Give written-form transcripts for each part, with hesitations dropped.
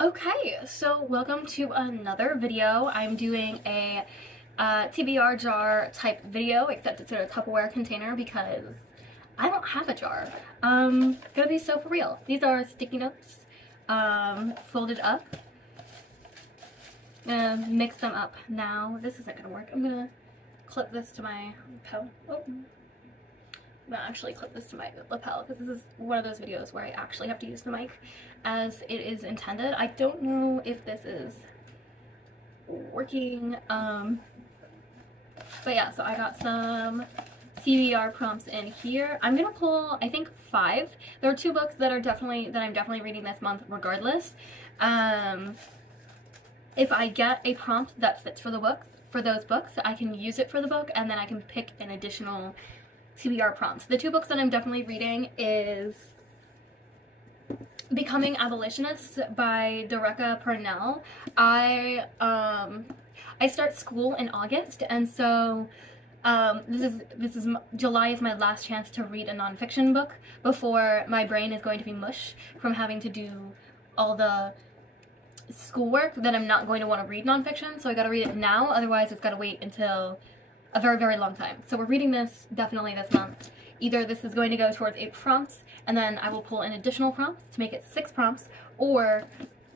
Okay, so welcome to another video. I'm doing a TBR jar type video, except it's in a Tupperware container because I don't have a jar. Gonna be so for real. These are sticky notes, folded up. Gonna mix them up now. This isn't gonna work. I'm gonna clip this to my lapel. Oh. I'm gonna actually clip this to my lapel because this is one of those videos where I actually have to use the mic as it is intended. I don't know if this is working, but yeah, so I got some TBR prompts in here. I'm gonna pull, I think, 5. There are 2 books that I'm definitely reading this month regardless. If I get a prompt that fits for those books, I can use it for the book, and then I can pick an additional TBR prompts. The 2 books that I'm definitely reading is Becoming Abolitionists by Dereka Purnell. I start school in August, and so July is my last chance to read a nonfiction book before my brain is going to be mush from having to do all the schoolwork that I'm not going to want to read nonfiction. So I gotta read it now, otherwise it's gotta wait until a very, very long time. So we're reading this definitely this month. Either this is going to go towards 8 prompts, and then I will pull in additional prompts to make it 6 prompts, or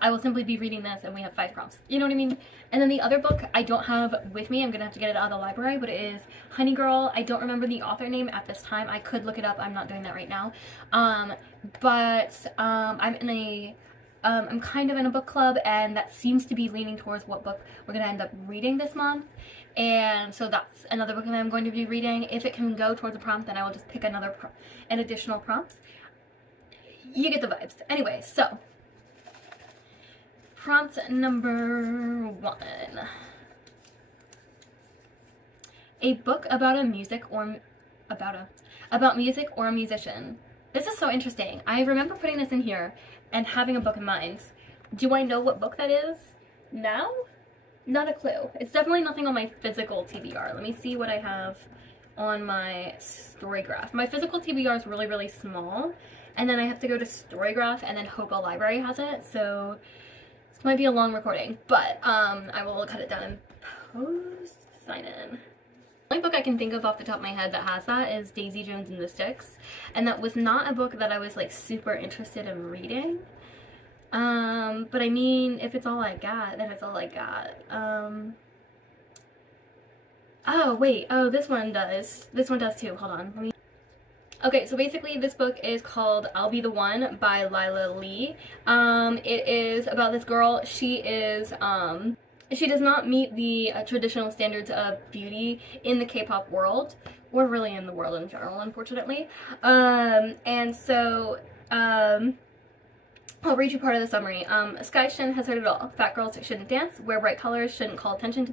I will simply be reading this and we have 5 prompts. You know what I mean? And then the other book I don't have with me. I'm gonna have to get it out of the library, but it is Honey Girl. I don't remember the author name at this time. I could look it up. I'm not doing that right now. I'm kind of in a book club, and that seems to be leaning towards what book we're gonna end up reading this month. And so that's another book that I'm going to be reading. If it can go towards a prompt, then I will just pick an additional prompt. You get the vibes. Anyway, so prompt number 1. A book about music or a musician. This is so interesting. I remember putting this in here and having a book in mind. Do I know what book that is now? Not a clue. It's definitely nothing on my physical TBR. Let me see what I have on my Storygraph. My physical TBR is really, really small, and then I have to go to Storygraph and then hope a library has it, so this might be a long recording, but I will cut it down and post sign in. The only book I can think of off the top of my head that has that is Daisy Jones and the Sticks, and that was not a book that I was like super interested in reading. But I mean, if it's all I got, then it's all I got. Oh wait, oh, this one does too. Hold on, okay, so basically this book is called I'll Be the One by Lila Lee. It is about this girl. She does not meet the traditional standards of beauty in the K-pop world, or really in the world in general, unfortunately. And so, I'll read you part of the summary. Sky Shin has heard it all. Fat girls shouldn't dance, wear bright colors, shouldn't call attention to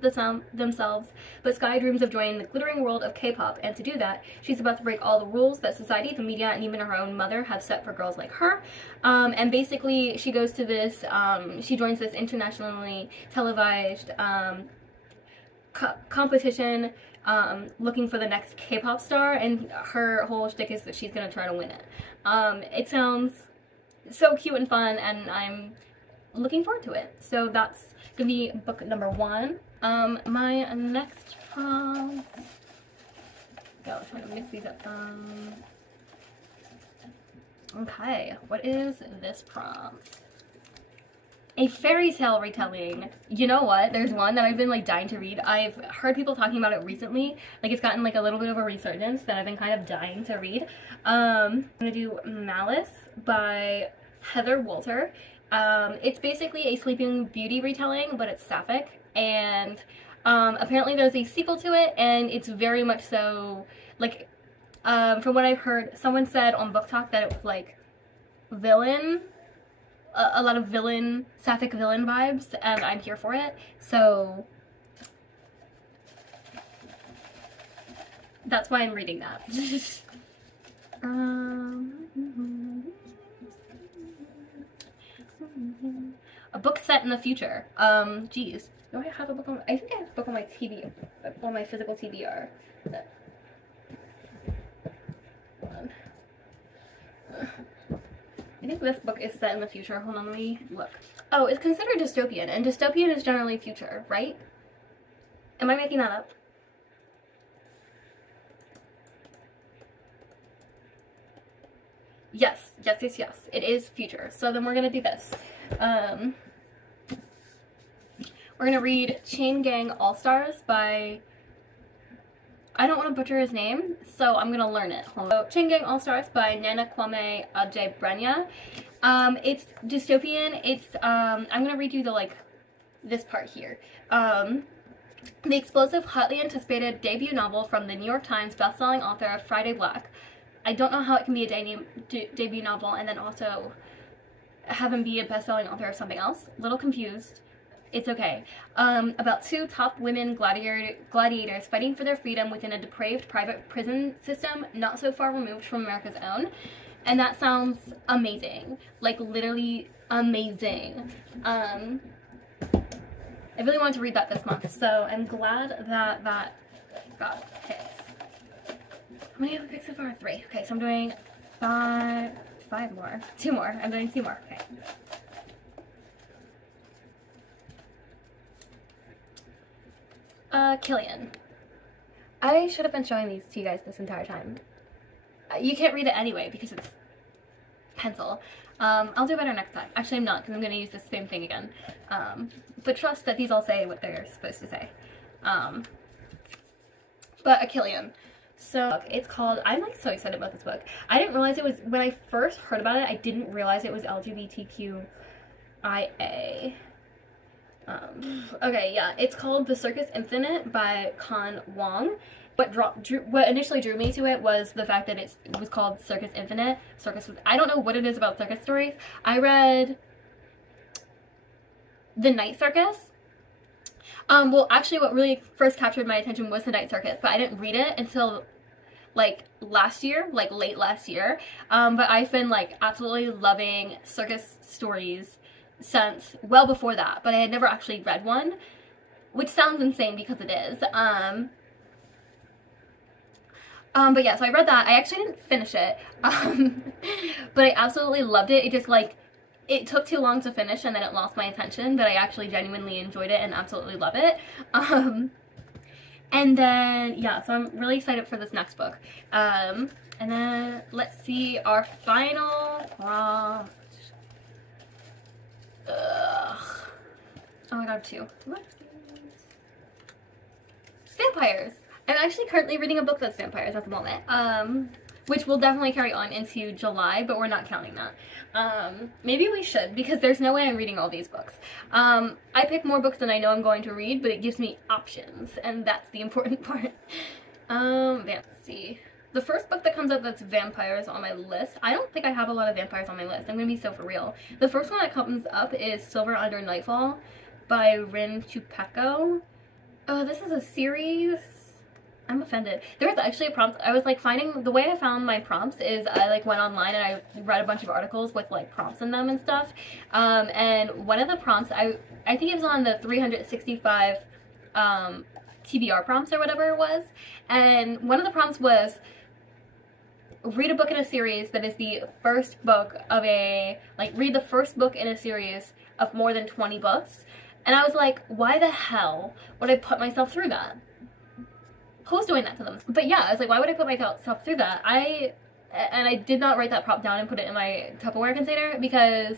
themselves, but Sky dreams of joining the glittering world of K-pop, and to do that, she's about to break all the rules that society, the media, and even her own mother have set for girls like her. And basically, she goes to this, she joins this internationally televised competition looking for the next K-pop star, and her whole shtick is that she's gonna try to win it. It sounds so cute and fun, and I'm looking forward to it. So that's gonna be book number 1. My next prompt, I'm trying to mix these up. Okay, what is this prompt? A fairy tale retelling. You know what? There's one that I've been like dying to read. I've heard people talking about it recently. Like, it's gotten like a little bit of a resurgence that I've been kind of dying to read. I'm gonna do Malice by Heather Walter. It's basically a Sleeping Beauty retelling, but it's sapphic, and apparently there's a sequel to it, and it's very much so like, from what I've heard, someone said on Book Talk that it was like villain, a lot of villain, sapphic villain vibes, and I'm here for it. So that's why I'm reading that. A book set in the future. Geez, do I have a book on? I think I have a book on my on my physical TBR. I think this book is set in the future. Hold on, let me look. Oh, it's considered dystopian, and dystopian is generally future, right? Am I making that up? Yes, yes, yes, yes. It is future. So then we're gonna do this. We're gonna read Chain Gang All-Stars by... I don't want to butcher his name, so I'm gonna learn it. So, Chain Gang All-Stars by Nana Kwame Adjebrenya. It's dystopian. It's I'm gonna read you the this part here. The explosive, hotly anticipated debut novel from the New York Times bestselling author Friday Black. I don't know how it can be a debut novel and then also have him be a best-selling author of something else. A little confused. It's okay. About two top women gladiators fighting for their freedom within a depraved private prison system not so far removed from America's own. And that sounds amazing. Like, literally amazing. I really wanted to read that this month, so I'm glad that that got picked. How many have we picked so far? 3. Okay, so I'm doing 5 more. 2 more. I'm doing 2 more. Okay. Killian. I should have been showing these to you guys this entire time. You can't read it anyway because it's pencil. I'll do better next time. Actually, I'm not, because I'm going to use the same thing again. But trust that these all say what they're supposed to say. But a Killian. So it's called, I'm like so excited about this book. I didn't realize it was, when I first heard about it, I didn't realize it was LGBTQIA. Okay, yeah, it's called The Circus Infinite by Con Wong. What initially drew me to it was the fact that it was called Circus Infinite. I don't know what it is about circus stories. I read The Night Circus. Well, actually what really first captured my attention was The Night Circus, but I didn't read it until like last year, like late last year. But I've been like absolutely loving circus stories since well before that, but I had never actually read one, which sounds insane because it is. But yeah, so I read that. I actually didn't finish it, but I absolutely loved it. It just like, it took too long to finish and then it lost my attention, but I actually genuinely enjoyed it and absolutely love it. And then, yeah, so I'm really excited for this next book. And then let's see our final prompt. Ugh. Oh my god, 2. What? Vampires. I'm actually currently reading a book that's vampires at the moment, which will definitely carry on into July, but we're not counting that. Maybe we should, because there's no way I'm reading all these books. I pick more books than I know I'm going to read, but it gives me options, and that's the important part. Let's see. The first book that comes up that's vampires on my list, I don't think I have a lot of vampires on my list. I'm gonna be so for real. The first one that comes up is Silver Under Nightfall by Rin Chupeco. Oh, this is a series. I'm offended. There was actually a prompt. I was like finding, the way I found my prompts is I like went online and I read a bunch of articles with like prompts in them and stuff. And one of the prompts, I think it was on the 365 TBR prompts or whatever it was. And one of the prompts was, read a book in a series that is the first book of read the first book in a series of more than 20 books. And I was like, why the hell would I put myself through that? Who's doing that to them? But yeah, I was like, why would I put myself through that? And I did not write that prompt down and put it in my Tupperware container because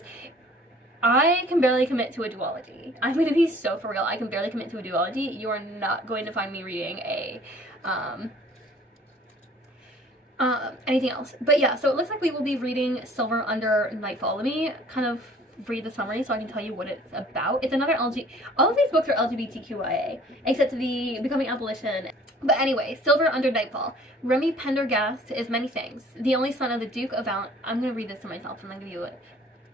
I can barely commit to a duology. I'm gonna be so for real. I can barely commit to a duology. You are not going to find me reading anything else. But yeah, so it looks like we will be reading Silver Under Nightfall. Let me kind of read the summary so I can tell you what it's about. It's another all of these books are LGBTQIA, except the Becoming Abolition. But anyway, Silver Under Nightfall. Remy Pendergast is many things. The only son of the Duke of Val. I'm gonna read this to myself and then give you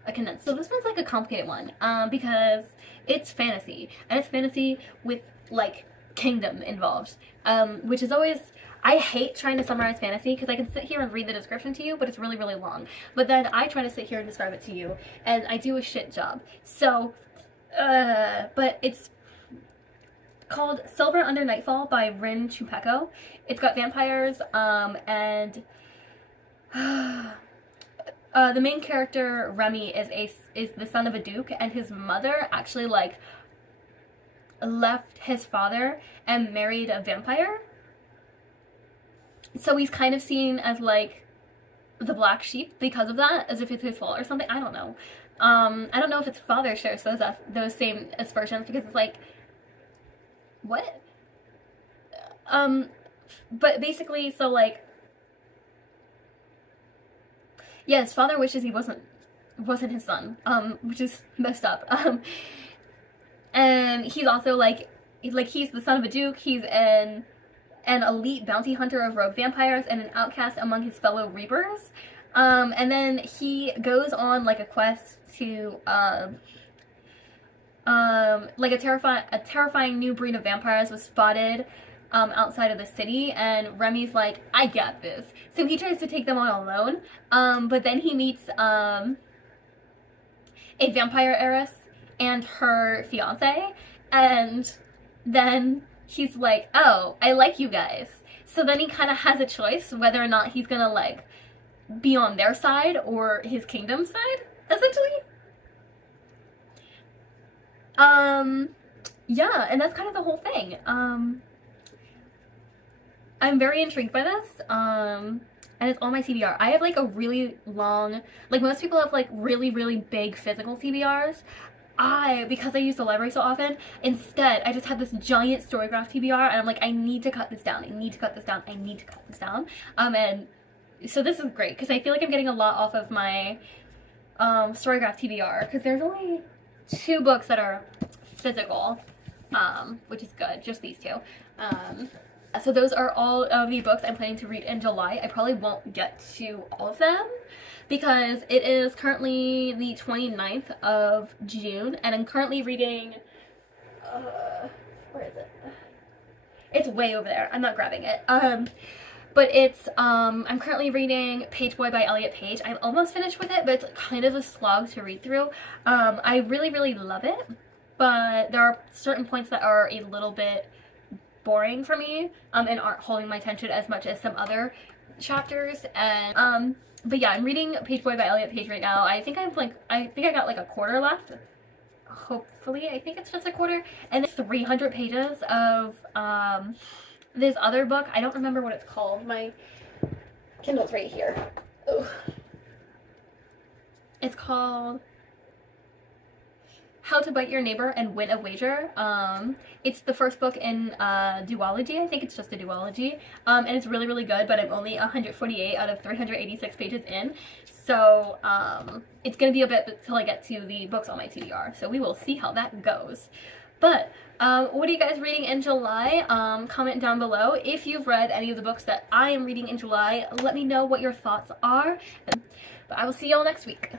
a condensed. So this one's like a complicated one, because it's fantasy, and it's fantasy with like kingdom involved, which is always, I hate trying to summarize fantasy because I can sit here and read the description to you, but it's really, really long. But then I try to sit here and describe it to you, and I do a shit job. So, but it's called Silver Under Nightfall by Rin Chupeco. It's got vampires, and the main character, Remy, is the son of a duke, and his mother actually, like, left his father and married a vampire. So he's kind of seen as, like, the black sheep because of that, as if it's his fault or something. I don't know. I don't know if his father shares those same aspersions, because it's like, what? But basically, so, like, yeah, his father wishes he wasn't his son, which is messed up. And he's also, like, he's the son of a duke, he's an elite bounty hunter of rogue vampires, and an outcast among his fellow reapers. And then he goes on, like, a quest to, like, a terrifying new breed of vampires was spotted outside of the city, and Remy's like, I got this. So he tries to take them on alone, but then he meets a vampire heiress and her fiance, and then he's like, oh, I like you guys. So then he kind of has a choice whether or not he's gonna, like, be on their side or his kingdom's side, essentially. Yeah, and that's kind of the whole thing. I'm very intrigued by this, and it's on my TBR. I have, like, a really long, like, most people have, like, really, really big physical TBRs. Because I use the library so often, instead, I just have this giant Storygraph TBR, and I'm like, I need to cut this down, I need to cut this down, I need to cut this down. And so this is great, because I feel like I'm getting a lot off of my Storygraph TBR, because there's only 2 books that are physical, which is good, just these 2. So those are all of the books I'm planning to read in July. I probably won't get to all of them because it is currently the 29th of June, and I'm currently reading, where is it? It's way over there. I'm not grabbing it. But it's, I'm currently reading Page Boy by Elliot Page. I'm almost finished with it, but it's kind of a slog to read through. I really, really love it, but there are certain points that are a little bit boring for me, and aren't holding my attention as much as some other chapters. And but yeah, I'm reading Page Boy by Elliot Page right now. I think I got like a quarter left. Hopefully, I think it's just a quarter. And then 300 pages of this other book. I don't remember what it's called. My Kindle's right here. Ugh. It's called How to Bite Your Neighbor and Win a Wager. It's the first book in duology. I think it's just a duology. And it's really, really good, but I'm only 148 out of 386 pages in. So it's going to be a bit till I get to the books on my TBR. So we will see how that goes. But what are you guys reading in July? Comment down below. If you've read any of the books that I am reading in July, let me know what your thoughts are. But I will see y'all next week.